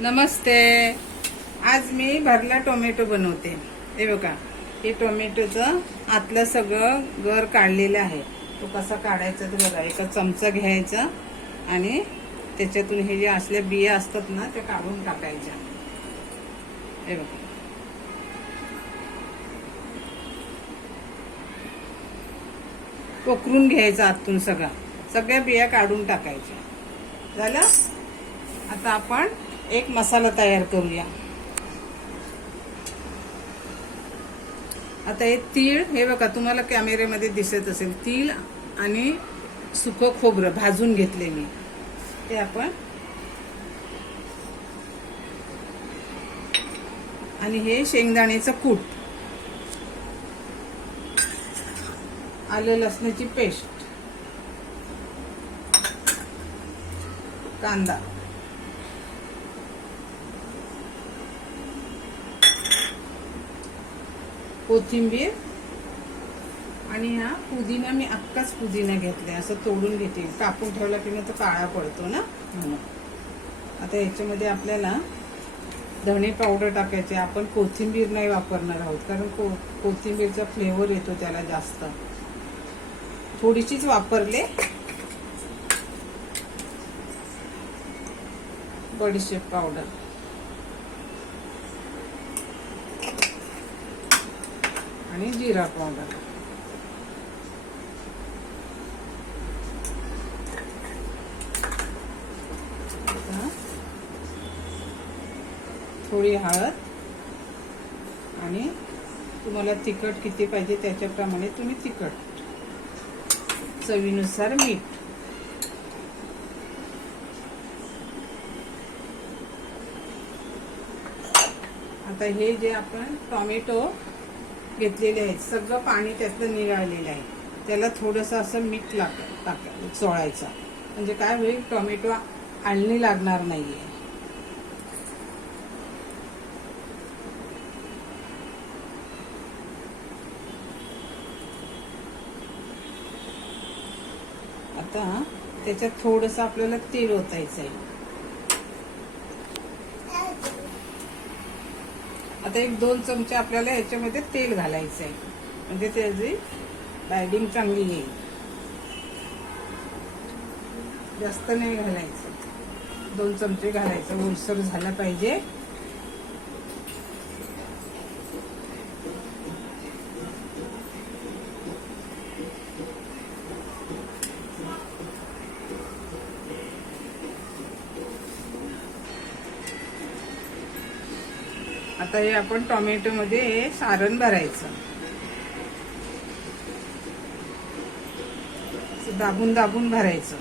नमस्ते. आज मी भरला टोमॅटो बनवते. हे बघा हे टोमॅटोचं आतलं सगळं गर काढलेलं आहे. तो कसा काढायचा तर बघा एका चमचा घ्यायचा आणि त्याच्यातून हे जे असल्या बिया असतात ना त्या काढून टाकायच्या. हे बघा. पोखरून घ्यायचा आतून सगळा. सगळ्या बिया काढून टाकायच्या. झालं? आता आपण एक मसाला तयार करूया. आता हे तीळ हे बघा तुम्हाला कॅमेऱ्यामध्ये दिसत असेल. तीळ आणि सुकं खोबरं भाजून घेतले मी. ते आपण आणि हे शेंगदाण्याचं कूट. आलं लसणाची पेस्ट. कांदा. कोथिंबीर आणि हा पुदिना मी अक्काच पुदिना घेतलाय. असं तोडून घेते. कापून ठेवला की मग तो काळा पडतो ना? म्हणून आता याच्यामध्ये आपल्याला धणे पावडर टाकायचे. आपण कोथिंबीर नाही वापरणार आहोत. कारण को कोथिंबीरचा फ्लेवर येतो त्याला जास्त. थोडीशीच वापरले. बडीशेप पावडर. आणि जिरा पावडर. थोडी हळद आणि तुम्हाला तिखट किती पाहिजे त्याच्याप्रमाणे तुम्ही तिखट. चवीनुसार मीठ. आता हे जे आपण टॉमॅटो घेतलेले आहेत. सगळं पाणी त्यातलं निघालेलं आहे. त्याला थोडंसं असं मीठ लाग टाक चोळायचं म्हणजे काय होईल टोमॅटो आणणी लागणार नाहीये. आता त्याच्यात थोडंसं आपल्याला तेल ओतायचं आहे आता एक दोन चमचे आपल्याला ह्याच्यामध्ये तेल घालायचं आहे. म्हणजे त्याची बायडिंग चांगली येईल. जास्त नाही घालायचं. दोन चमचे घालायचं. ओलसर झाला पाहिजे. आता हे आपण टोमॅटो मध्ये हे सारण भरायचं. दाबून दाबून भरायचं.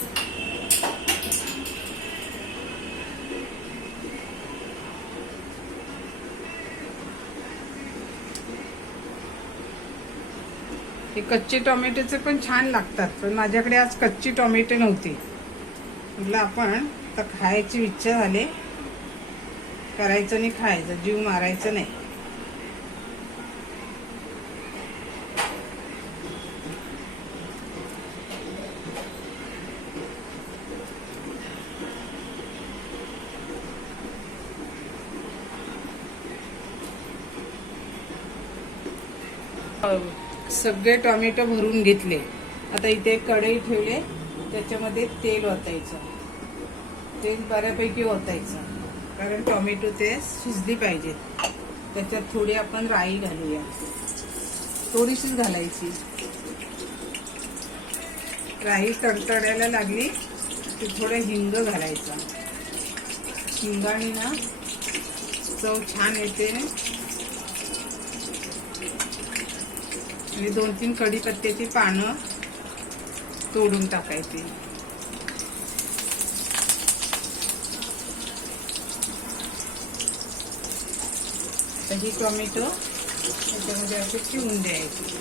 हे कच्चे टोमॅटोचे पण छान लागतात पण माझ्याकडे आज कच्ची टोमॅटो नव्हती. म्हटलं आपण तर खायची इच्छा झाली. करायचं नाही खायचं जीव मारायचं नाही. सगळे टोमॅटो भरून घेतले. आता इथे कढई ठेवले त्याच्यामध्ये तेल ओतायचं. तेल बऱ्यापैकी ओतायचं. कारण टोमॅटो ते शिजली पाहिजेत त्याच्यात थोडी आपण राई घालूया. थोडीशीच घालायची. राई तडतडायला लागली की थोडं हिंग घालायचा. हिंगाने ना चव छान येते. आणि दोन तीन कढीपत्त्याची पानं तोडून टाकायची. तर ही टोमॅटो याच्यामध्ये असे ठेवून द्यायचे.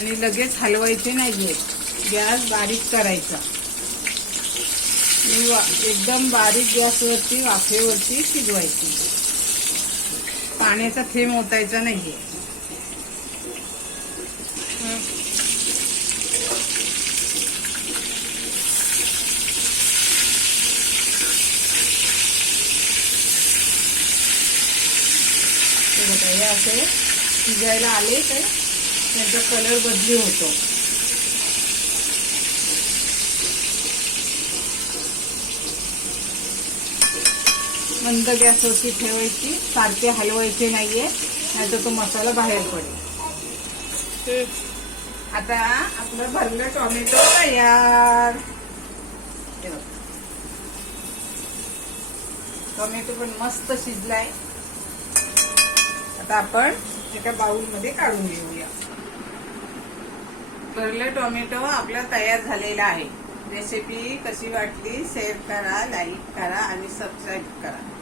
आणि लगेच हलवायचे नाहीये गॅस बारीक करायचा. एकदम बारीक गॅसवरती वाफेवरती शिजवायची. पाण्याचा थेंब ओतायचा नाहीये. हे असे शिजायला आले तर त्यांचा कलर बदली होतो. मंद गॅसवरती ठेवायची सारखे हलवायचे नाहीये नाहीतर तो मसाला बाहेर पडेल. आता आपलं भरलं टोमॅटो तयार. टॉमॅटो टोमॅटो पण मस्त शिजलाय. आता आपण एका बाउलमध्ये काढून घेऊया. भरले टोमॅटो आपला तयार झालेला आहे. रेसिपी कशी वाटली शेअर करा लाईक करा आणि सबस्क्राईब करा.